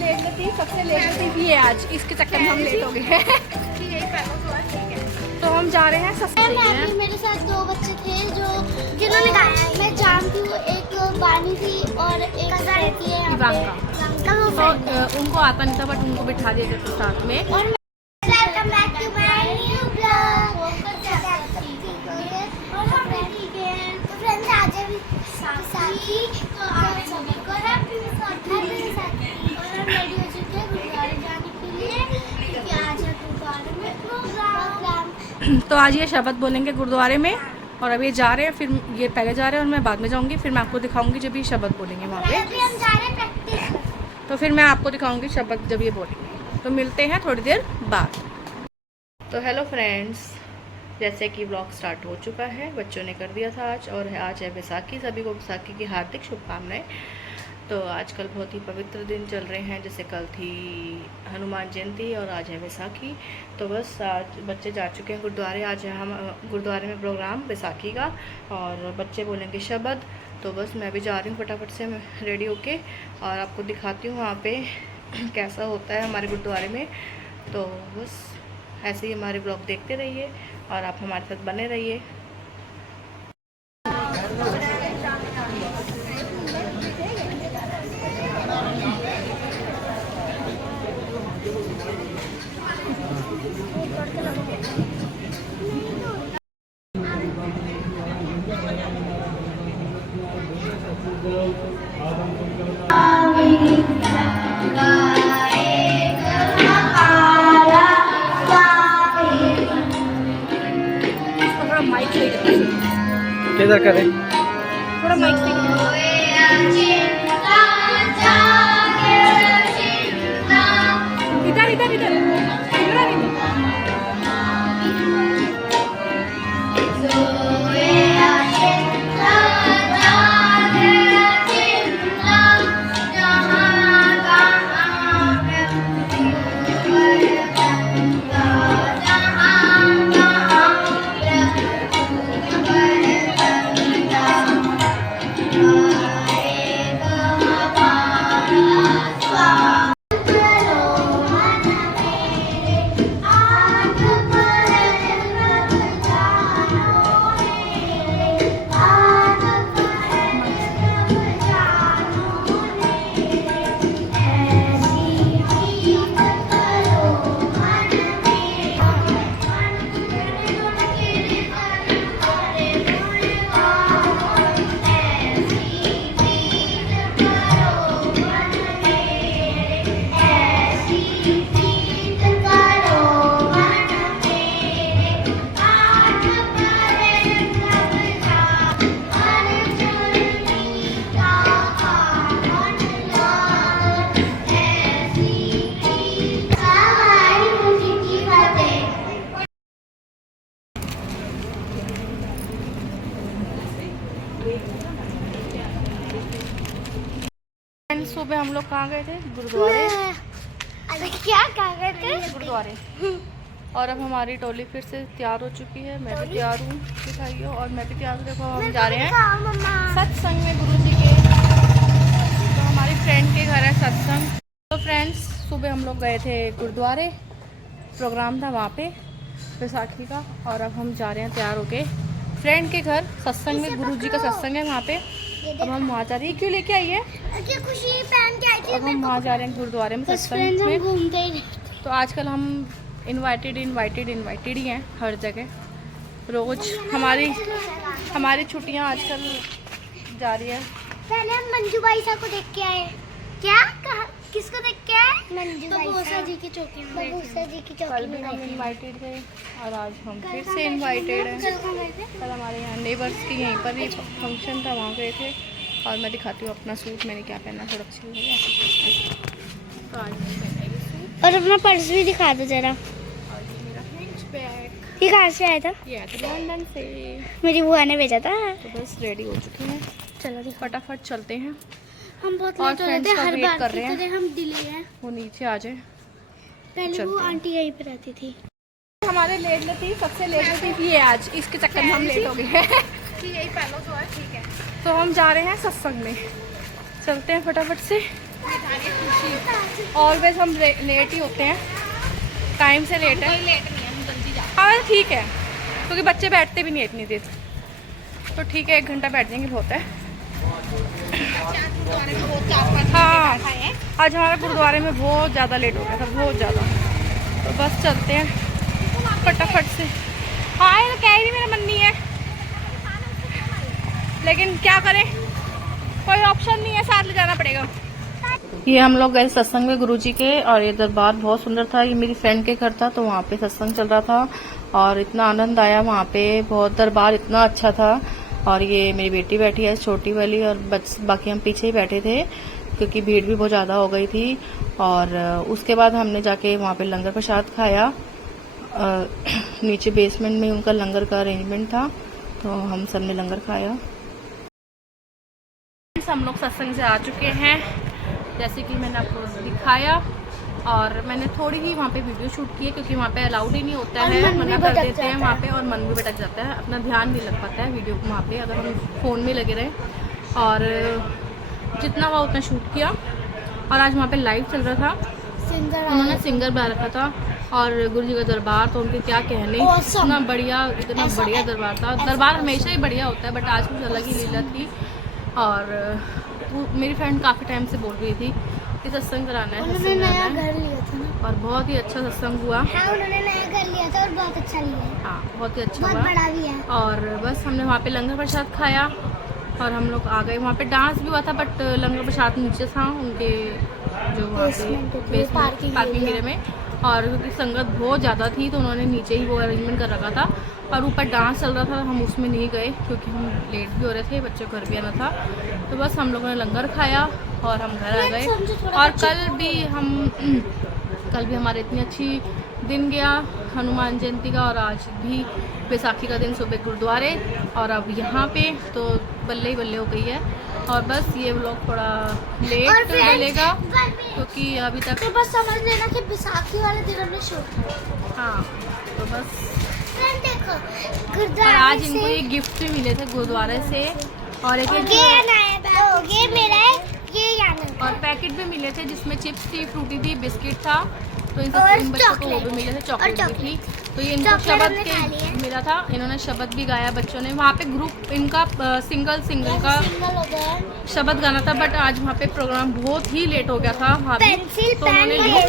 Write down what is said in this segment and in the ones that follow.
Late थी, सबसे late थी ये आज, इसके चक्कर में हम लेट हो गए। तो हम जा रहे हैं सस्ते में। मेरे साथ 2 बच्चे थे जिन्होंने गाया है। मैं जानती हूँ, एक बानी थी और एक रहती है इवांका। तो उनको आता नहीं था बट उनको बिठा दिया जाता साथ में। और welcome back to my new blog. और हम रेडी हैं। तो फ्रेंड्स आज है विसाखी, तो आप सभी को हैप्पी विसाखी। और हम रेडी हो चुके हैं गुरुद्वारे जाने के लिए, क्योंकि आज है गुरुद्वारे में प्रोग्राम। तो आज ये शब्द बोलेंगे गुरुद्वारे में, और अब ये जा रहे हैं, फिर ये पहले जा रहे हैं और मैं बाद में जाऊंगी, फिर मैं आपको दिखाऊंगी जब ये शब्द बोलेंगे वहाँ पे। हम जा रहे हैं प्रैक्टिस। तो फिर मैं आपको दिखाऊंगी शब्द जब ये बोलेंगे। तो मिलते हैं थोड़ी देर बाद। तो हेलो फ्रेंड्स, जैसे कि व्लॉग स्टार्ट हो चुका है, बच्चों ने कर दिया था आज, और आज है बैसाखी। सभी को बैसाखी की हार्दिक शुभकामनाएं। तो आजकल बहुत ही पवित्र दिन चल रहे हैं, जैसे कल थी हनुमान जयंती और आज है बैसाखी। तो बस आज बच्चे जा चुके हैं गुरुद्वारे। आज है हम गुरुद्वारे में प्रोग्राम बैसाखी का, और बच्चे बोलेंगे शब्द। तो बस मैं भी जा रही हूँ फटाफट से रेडी होके, और आपको दिखाती हूँ वहाँ पे कैसा होता है हमारे गुरुद्वारे में। तो बस ऐसे ही हमारे ब्लॉग देखते रहिए और आप हमारे साथ बने रहिए। किधर करें? थोड़ा माइक से इधर इधर इधर सुबह हम लोग कहाँ गए थे? गुरुद्वारे। अरे क्या कर रहे थे? गुरुद्वारे। और अब हमारी टोली फिर से तैयार हो चुकी है। मैं भी तैयार हूँ, दिखाइए। और मैं भी तैयार हूँ। देखो हम जा रहे हैं सत्संग में गुरु जी के। तो हमारी फ्रेंड के घर है सत्संग। तो फ्रेंड्स, सुबह हम लोग गए थे गुरुद्वारे, प्रोग्राम था वहाँ पे बैसाखी का, और अब हम जा रहे हैं तैयार होके फ्रेंड के घर सत्संग में। गुरु जी का सत्संग है वहाँ पे। अब हम वहाँ जा रहे हैं। क्यों लेके आई है? खुशी पहन के आई थी। अब हम वहाँ जा रहे हैं गुरुद्वारे में सत्संग में। घूमते ही तो आजकल हम इनवाइटेड ही हैं हर जगह। रोज हमारी छुट्टियाँ आजकल जा रही है। पहले हम मंजू भाई साहब को देख के आए। क्या कहा? किसको देख के आए? मंजू भाई जी की चौकी में। बबूसा जी की चौकी कल में भी हम इनवाइटेड थे और आज हम फिर से इनवाइटेड हैं। कल हमारे यहाँ नेबर्स की यहीं पर ही फंक्शन था, वहाँ गए थे। और मैं दिखाती हूँ अपना सूट मैंने क्या पहना, थोड़ा अच्छा लग गया। तो आज मैंने पहना ये सूट। और अपना पर्स भी दिखा दो जरा। और ये मेरा हैंड बैग। ये कहाँ से आया था? ये आया था लंदन से। मेरी बुआ ने भेजा था। तो बस रेडी हो चुकी हैं, चलो फटाफट चलते हैं। हम बहुत और लेट हो रहे थे, फ्रेंड्स का हर वेट बार कर की रहे हैं। तरह हम डिले हैं। वो नीचे आ जाए। पहले वो चलते हैं। आंटी यहीं पे रहती थी। हमारे लेट थी, सबसे लेट थी ये आज, इसके चक्कर में हम लेट हो गए हैं। यही पहलो जो है ठीक है। तो हम जा रहे हैं सत्संग में, चलते हैं फटाफट से। ऑलवेज हम लेट ही होते हैं, टाइम से लेट है। हाँ ठीक है, क्योंकि बच्चे बैठते भी नहीं इतनी देर, तो ठीक है 1 घंटा बैठ जाएंगे बहुत है। हाँ आज हमारे गुरुद्वारे में बहुत ज़्यादा लेट हो गया था, बहुत ज़्यादा। तो बस चलते हैं फटाफट से। हाँ ये तो कह रही मेरा मन नहीं है, लेकिन क्या करें, कोई ऑप्शन नहीं है, साथ ले जाना पड़ेगा। ये हम लोग गए सत्संग में गुरुजी के, और ये दरबार बहुत सुंदर था। ये मेरी फ्रेंड के घर था, तो वहाँ पे सत्संग चल रहा था और इतना आनंद आया वहाँ पे, बहुत दरबार इतना अच्छा था। और ये मेरी बेटी बैठी है छोटी वाली, और बाकी हम पीछे ही बैठे थे क्योंकि भीड़ भी बहुत ज़्यादा हो गई थी। और उसके बाद हमने जाके वहाँ पे लंगर प्रसाद खाया। नीचे बेसमेंट में उनका लंगर का अरेंजमेंट था, तो हम सब ने लंगर खाया। हम लोग सत्संग से आ चुके हैं, जैसे कि मैंने आपको दिखाया, और मैंने थोड़ी ही वहाँ पे वीडियो शूट की है क्योंकि वहाँ पे अलाउड ही नहीं होता है, मना कर देते हैं वहाँ पे, और मन भी भटक जाता है, अपना ध्यान नहीं लग पाता है वीडियो को वहाँ पे अगर हम फ़ोन में लगे रहे। और जितना हुआ उतना शूट किया। और आज वहाँ पे लाइव चल रहा था, उन्होंने सिंगर बुला रखा था, और गुरु जी का दरबार तो उनके क्या कहने, इतना बढ़िया दरबार था। दरबार हमेशा ही बढ़िया होता है, बट आज कुछ अलग ही लीला थी। और मेरी फ्रेंड काफ़ी टाइम से बोल रही थी कि सत्संग कराना है, उन्होंने नया घर लिया था ना, और बहुत ही अच्छा सत्संग हुआ। हाँ उन्होंने नया घर लिया था और बहुत अच्छा लिया है। हाँ बहुत ही अच्छा बहुत हुआ। बड़ा भी है। और बस हमने वहाँ पे लंगर प्रसाद खाया और हम लोग आ गए। वहाँ पे डांस भी हुआ था, बट लंगर प्रसाद नीचे था उनके जो वहाँ पे बेसमेंट पार्किंग एरिया में, और क्योंकि संगत बहुत ज़्यादा थी तो उन्होंने नीचे ही वो अरेंजमेंट कर रखा था। और ऊपर डांस चल रहा था, हम उसमें नहीं गए क्योंकि हम लेट भी हो रहे थे, बच्चे को घर भी आना था। तो बस हम लोगों ने लंगर खाया और हम घर आ गए। और कल भी हमारे इतनी अच्छी दिन गया हनुमान जयंती का, और आज भी बैसाखी का दिन सुबह गुरुद्वारे, और अब यहाँ पे तो बल्ले ही बल्ले हो गई है। और बस ये व्लॉग थोड़ा लेट चलेगा क्योंकि अभी तक, तो बस समझ लेना कि बैसाखी वाले दिन हमने शूट किया। हाँ तो बस। देखो और गुरुद्वारे आज इनको ये गिफ्ट भी मिले थे गुरुद्वारे से, और एक ये मेरा है, ये याना और पैकेट भी मिले थे जिसमें चिप्स थी, फ्रूटी थी, बिस्किट था। तो इन और बच्चों को वो चॉकलेट। भी मिले थे, और चॉकलेट भी थी। तो ये इनको चॉकलेट शब्द हमने खा लिए। के मिला था, इन्होंने शब्द भी गाया बच्चों ने। वहाँ पे ग्रुप इनका सिंगल का सिंगल हो गया। शब्द गाना था, बट आज वहाँ पे प्रोग्राम बहुत ही लेट हो गया था वहाँ पे, पेंसिल तो उन्होंने पेन ग्रुप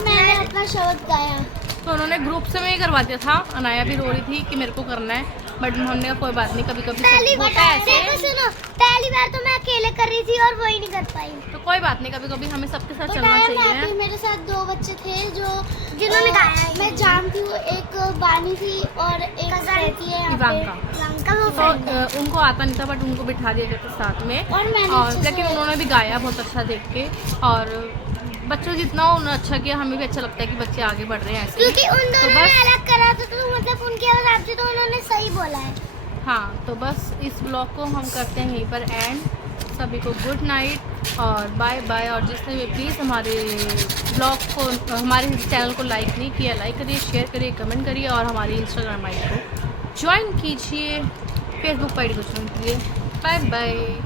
में मैंने अपना शब्द गाया। तो उन्होंने ग्रुप से में ही करवा दिया था। अनाया भी रो रही थी कि मेरे को करना है, बट हमने कहा कोई बात नहीं, कभी कभी होता है ऐसे। सुनो पहली बार तो मैं अकेले कर रही थी और वही नहीं कर पाई, तो कोई बात नहीं, कभी कभी हमें सबके साथ चलना चाहिए। मेरे साथ 2 बच्चे थे जिन्होंने गाया, मैं जानती हूँ, एक बानी थी और एक रहती है इवांका। तो उनको आता नहीं था, बट उनको बिठा दिया गया था साथ में, और लेकिन उन्होंने भी गाया बहुत अच्छा देख के। और बच्चों जितना उन्होंने अच्छा किया, हमें भी अच्छा लगता है कि बच्चे आगे बढ़ रहे हैं ऐसे, क्योंकि उन दोनों ने अलग करा था, तो मतलब उनके हिसाब से तो उन्होंने सही बोला है। हाँ तो बस इस ब्लॉग को हम करते हैं यहीं पर एंड। सभी को गुड नाइट और बाय बाय। और जिसने भी प्लीज़ हमारे ब्लॉग को, हमारे चैनल को लाइक नहीं किया, लाइक करिए, शेयर करिए, कमेंट करिए, और हमारी इंस्टाग्राम आईडी को ज्वाइन कीजिए, फेसबुक आईडी को ज्वाइन कीजिए। Bye bye.